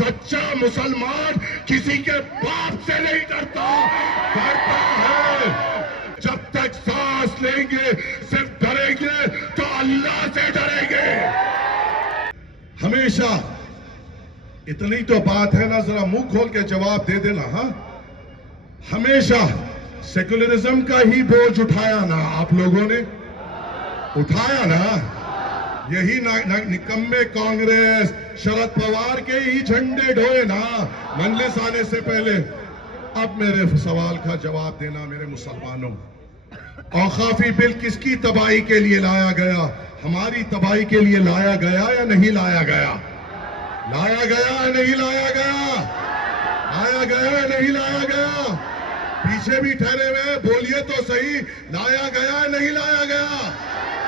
सच्चा मुसलमान किसी के बाप से नहीं डरता, डरता है जब तक सांस लेंगे सिर्फ डरेंगे तो अल्लाह से डरेंगे। हमेशा इतनी तो बात है ना, जरा मुंह खोल के जवाब दे देना। हाँ, हमेशा सेकुलरिज्म का ही बोझ उठाया ना आप लोगों ने, उठाया ना। यही निकम्मे कांग्रेस शरद पवार के ही झंडे ढोए ना मजलिस आने से पहले। अब मेरे सवाल का जवाब देना मेरे मुसलमानों, औकाफी बिल किसकी तबाही के लिए लाया गया? हमारी तबाही के लिए लाया गया या नहीं लाया गया? लाया गया या नहीं लाया गया? लाया गया या नहीं लाया गया? पीछे भी ठहरे हुए बोलिए तो सही, लाया गया या नहीं लाया गया?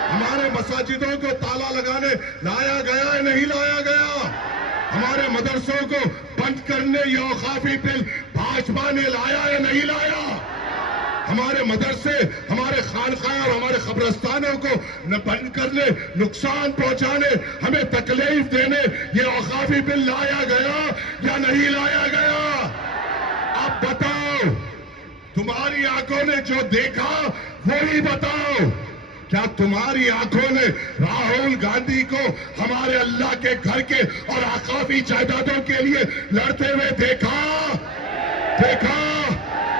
हमारे मसाजिदों को ताला लगाने लाया गया या नहीं लाया गया? हमारे मदरसों को बंद करने ये औकाफी बिल भाजपा ने लाया या नहीं लाया? हमारे मदरसे, हमारे खानखां और हमारे कब्रिस्तानों को न बंद करने, नुकसान पहुंचाने, हमें तकलीफ देने ये औकाफी बिल लाया गया या नहीं लाया गया? अब बताओ, तुम्हारी आंखों ने जो देखा वही बताओ। क्या तुम्हारी आंखों ने राहुल गांधी को हमारे अल्लाह के घर के और औकाफी जायदादों के लिए लड़ते हुए देखा? देखा?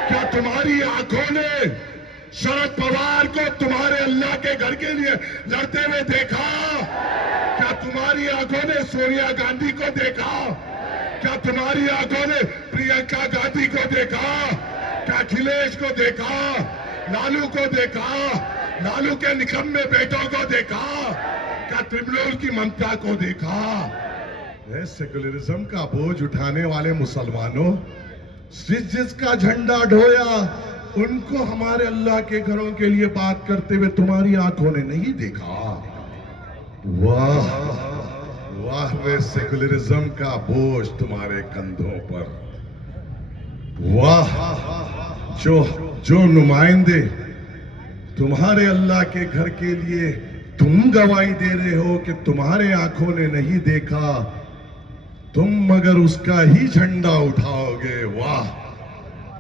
क्या तुम्हारी आंखों ने शरद पवार को तुम्हारे अल्लाह के घर के लिए लड़ते हुए देखा? क्या तुम्हारी आंखों ने सोनिया गांधी को देखा? क्या तुम्हारी आंखों ने प्रियंका गांधी को देखा? क्या अखिलेश को देखा? लालू को देखा? लालू के निकम्मे बेटों को देखा? क्या तृणमूल की ममता को देखा? सेकुलरिज्म का बोझ उठाने वाले मुसलमानों, जिसका झंडा ढोया उनको हमारे अल्लाह के घरों के लिए बात करते हुए तुम्हारी आंखों ने नहीं देखा। वाह वाह रे सेकुलरिज्म का बोझ तुम्हारे कंधों पर। वाह, जो नुमाइंदे तुम्हारे अल्लाह के घर के लिए तुम गवाही दे रहे हो कि तुम्हारे आंखों ने नहीं देखा, तुम मगर उसका ही झंडा उठाओगे। वाह,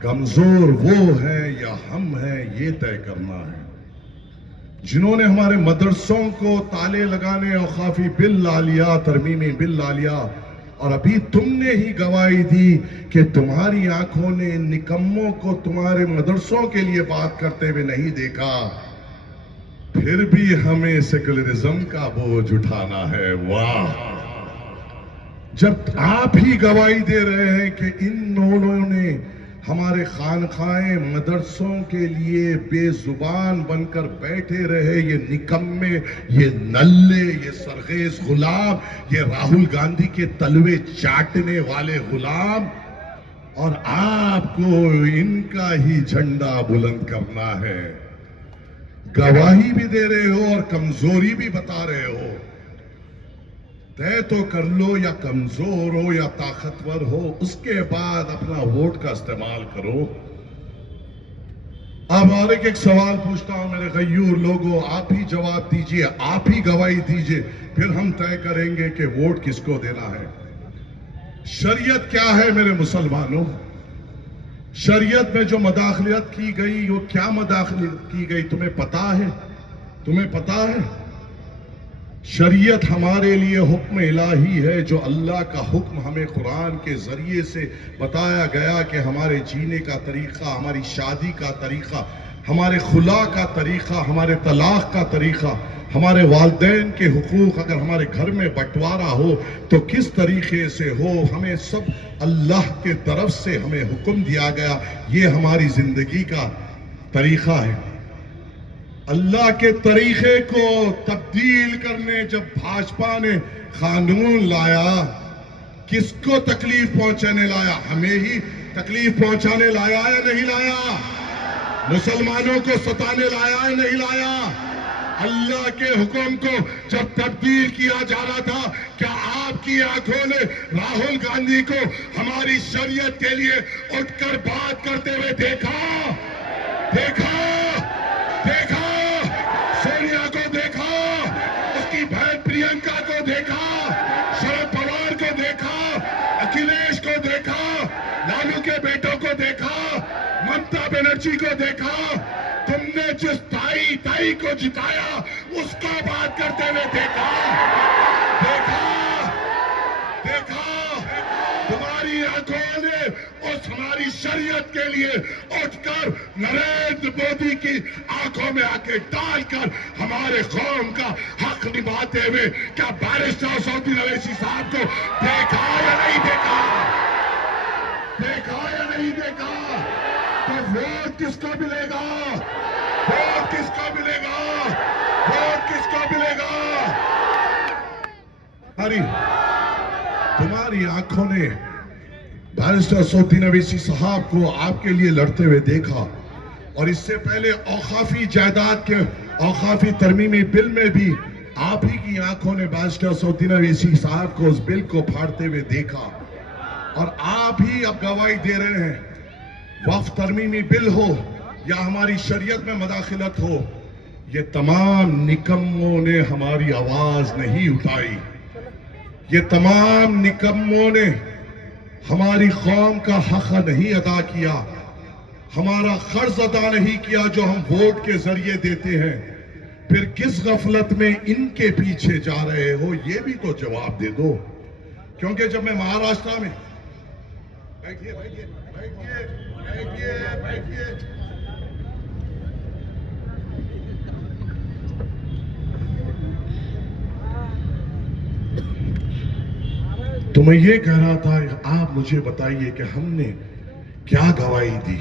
कमजोर वो है या हम हैं ये तय करना है। जिन्होंने हमारे मदरसों को ताले लगाने और औकाफी बिल ला लिया, तरमीमी बिल ला लिया, और अभी तुमने ही गवाही दी कि तुम्हारी आंखों ने निकम्मों को तुम्हारे मदरसों के लिए बात करते हुए नहीं देखा, फिर भी हमें सेकुलरिज्म का बोझ उठाना है। वाह, जब आप ही गवाही दे रहे हैं कि इन लोगों ने हमारे खानखाए मदरसों के लिए बेजुबान बनकर बैठे रहे, ये निकम्मे, ये नल्ले, ये सरखेज गुलाम, ये राहुल गांधी के तलवे चाटने वाले गुलाम, और आपको इनका ही झंडा बुलंद करना है। गवाही भी दे रहे हो और कमजोरी भी बता रहे हो। तय तो कर लो, या कमजोर हो या ताकतवर हो, उसके बाद अपना वोट का इस्तेमाल करो। अब और एक सवाल पूछता हूं मेरे गयूर लोगों, आप ही जवाब दीजिए, आप ही गवाही दीजिए, फिर हम तय करेंगे कि वोट किसको देना है। शरीयत क्या है मेरे मुसलमानों? शरीयत में जो मदाखलत की गई, वो क्या मदाखलत की गई तुम्हें पता है? तुम्हें पता है? शरीयत हमारे लिए हुक्म इलाही है, जो अल्लाह का हुक्म हमें कुरान के जरिए से बताया गया कि हमारे जीने का तरीका, हमारी शादी का तरीका, हमारे खुला का तरीका, हमारे तलाक का तरीका, हमारे वालिदैन के हुकूक अगर हमारे घर में बंटवारा हो तो किस तरीके से हो, हमें सब अल्लाह के तरफ से हमें हुक्म दिया गया। ये हमारी जिंदगी का तरीका है। अल्लाह के तरीके को तब्दील करने जब भाजपा ने कानून लाया, किसको तकलीफ पहुंचाने लाया? हमें ही तकलीफ पहुंचाने लाया या नहीं लाया? मुसलमानों को सताने लाया या नहीं लाया? अल्लाह के हुक्म को जब तब्दील किया जा रहा था, क्या आपकी आंखों ने राहुल गांधी को हमारी शरीयत के लिए उठकर बात करते हुए देखा? देखा? देखा? सोनिया को देखा? उसकी बहन प्रियंका को देखा? शरद पवार को देखा? अखिलेश को देखा, लालू के बेटों को देखा, ममता बनर्जी को देखा। तुमने जिस ताई को जिताया उसका बात करते हुए देखा। तुम्हारी आंखों ने उस हमारी शरीयत के लिए उठकर नरेंद्र मोदी की आंखों में आके डालकर हमारे कौम का हक निभाते हुए क्या बैरिस्टर सऊदी अवैसी साहब को देखा या नहीं देखा? तो वोट किसको मिलेगा? अरे तुम्हारी आंखों ने बैरिस्टर सऊदी अवैसी साहब को आपके लिए लड़ते हुए देखा, और इससे पहले औकाफी जायदाद के औकाफी तरमीमी बिल में भी आप ही की आंखों ने बैरिस्टर सऊदी अवैसी साहब को उस बिल को फाड़ते हुए देखा, और आप ही अब गवाही दे रहे हैं। वक्फ तरमीमी बिल हो या हमारी शरीयत में मदाखिलत हो, ये तमाम निकम्मों ने हमारी आवाज नहीं उठाई। ये तमाम निकम्मों ने हमारी कौम का हक नहीं अदा किया, हमारा कर्ज अदा नहीं किया जो हम वोट के जरिए देते हैं। फिर किस गफलत में इनके पीछे जा रहे हो, ये भी तो जवाब दे दो। क्योंकि जब मैं महाराष्ट्र में बैठिए तो मैं ये कह रहा था, आप मुझे बताइए कि हमने क्या गवाही दी,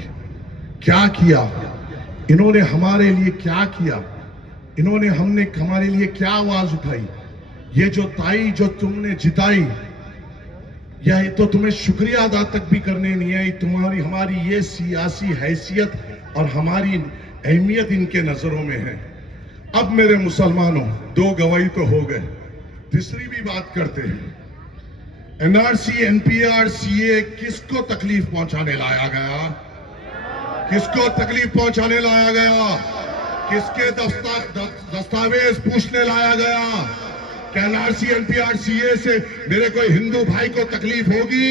क्या किया, इन्होंने हमारे लिए क्या किया, इन्होंने हमने हमारे लिए क्या आवाज उठाई। ये जो ताई जो तुमने जिताई, या तो तुम्हें शुक्रिया अदा तक भी करने नहीं आई। तुम्हारी हमारी ये सियासी हैसियत और हमारी अहमियत इनके नजरों में है। अब मेरे मुसलमानों, दो गवाही तो हो गए, तीसरी भी बात करते हैं। एनआरसी, एनपीआर, सीए किसको तकलीफ पहुंचाने लाया गया? किसको तकलीफ पहुंचाने लाया गया? किसके दस्तावेज पूछने लाया गया? क्या एनआरसी, एनपीआर, सीए से मेरे कोई हिंदू भाई को तकलीफ होगी?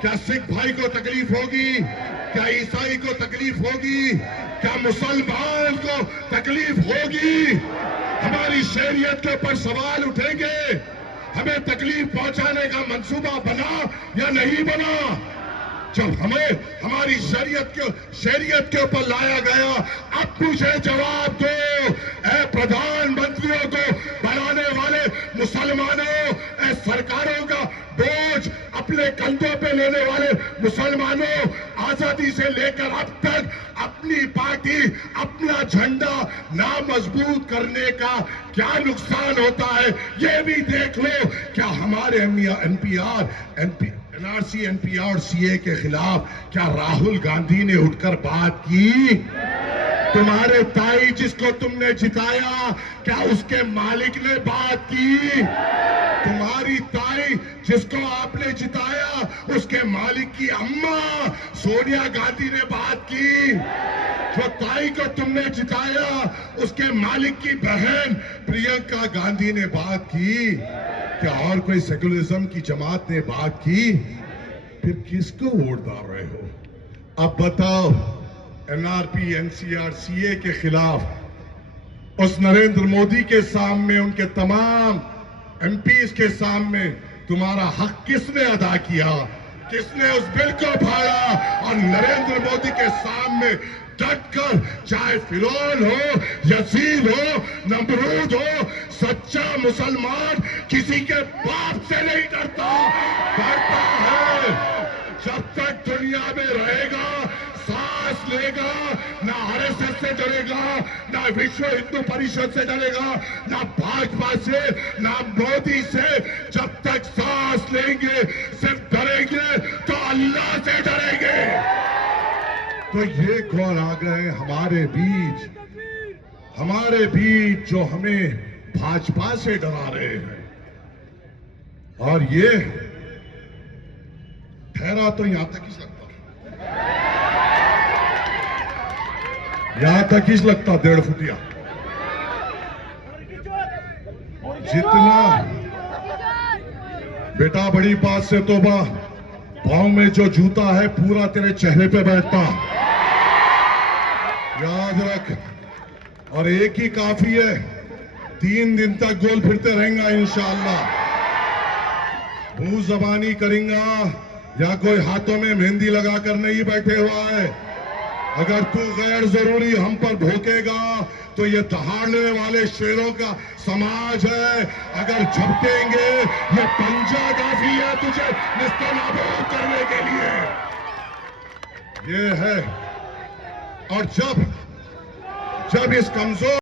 क्या सिख भाई को तकलीफ होगी? क्या ईसाई को तकलीफ होगी? क्या मुसलमान को तकलीफ होगी? हमारी शरीयत के ऊपर सवाल उठेंगे। हमें तकलीफ पहुंचाने का मंसूबा बना या नहीं बना? जब हमें हमारी शरीयत के ऊपर लाया गया, अब मुझे जवाब दो। ऐ प्रधानमंत्रियों को बनाने वाले मुसलमानों, ऐ सरकारों का बोझ अपने कंधों पे लेने वाले मुसलमानों, आजादी से लेकर अब तक अपनी पार्टी, अपना झंडा ना मजबूत करने का क्या नुकसान होता है, ये भी देख लो। क्या हमारे एनआरसी, एनपीआर, सीए के खिलाफ क्या राहुल गांधी ने उठकर बात की? तुम्हारे ताई जिसको तुमने जिताया, क्या उसके मालिक ने बात की? तुम्हारी ताई जिसको आपने जिताया, उसके मालिक की अम्मा सोनिया गांधी ने बात की? जो ताई को तुमने जिताया, उसके मालिक की बहन प्रियंका गांधी ने बात की? क्या और कोई सेकुलरिज्म की जमात ने बात की? फिर किसको वोट डाल रहे हो? अब बताओ, एनआरपी, एनसीआर, सीए के खिलाफ उस नरेंद्र मोदी के सामने, उनके तमाम एमपीज के सामने तुम्हारा हक किसने अदा किया? किसने उस बिल को फाड़ा? और नरेंद्र मोदी के सामने डटकर, चाहे फिरौन हो, यजीद हो, नमरूद हो, सच्चा मुसलमान किसी के बाप से नहीं डरता है। जब तक दुनिया में रहेगा, सांस लेगा, ना आरएसएस से डरेगा, ना विश्व हिंदू परिषद से डरेगा, ना भाजपा से, ना मोदी से। जब तक सांस लेंगे, सिर्फ डरेंगे तो अल्लाह से डरेंगे। तो ये कौन आ गए हमारे बीच जो हमें भाजपा से डरा रहे हैं? और ये ठहरा तो यहां तक ही लगता, यहां तक ही लगता 1.5 फुटिया। बेटा बड़ी बात से तोबा, पाँव में जो जूता है पूरा तेरे चेहरे पे बैठता, याद रख। और एक ही काफी है, 3 दिन तक गोल फिरते रहेंगे इंशाअल्लाह। मुंह जबानी करेंगा या कोई हाथों में मेहंदी लगाकर नहीं बैठे हुआ है। अगर तू गैर जरूरी हम पर भोंकेगा तो ये दहाड़ने वाले शेरों का समाज है। अगर झपटेंगे ये पंजा काफी है तुझे निस्तनाबूद करने के लिए। ये है। और जब इस कमजोर